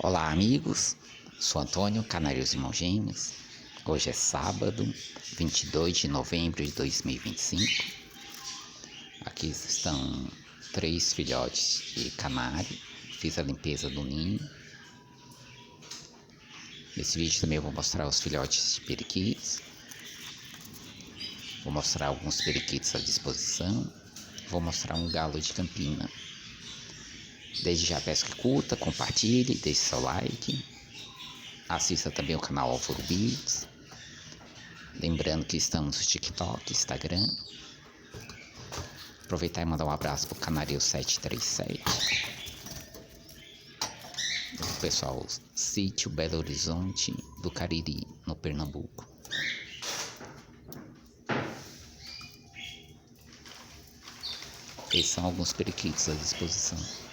Olá amigos, sou Antônio, canários irmãos gêmeos. Hoje é sábado, 22 de novembro de 2025. Aqui estão 3 filhotes de canário. Fiz a limpeza do ninho. Nesse vídeo também eu vou mostrar os filhotes de periquitos. Vou mostrar alguns periquitos à disposição. Vou mostrar um galo de campina. Desde já peço que curta, compartilhe, deixe seu like. Assista também o canal Filhotes. Lembrando que estamos no TikTok, Instagram. Aproveitar e mandar um abraço para o canário 737. O pessoal, sítio Belo Horizonte do Cariri, no Pernambuco. Esses são alguns periquitos à disposição.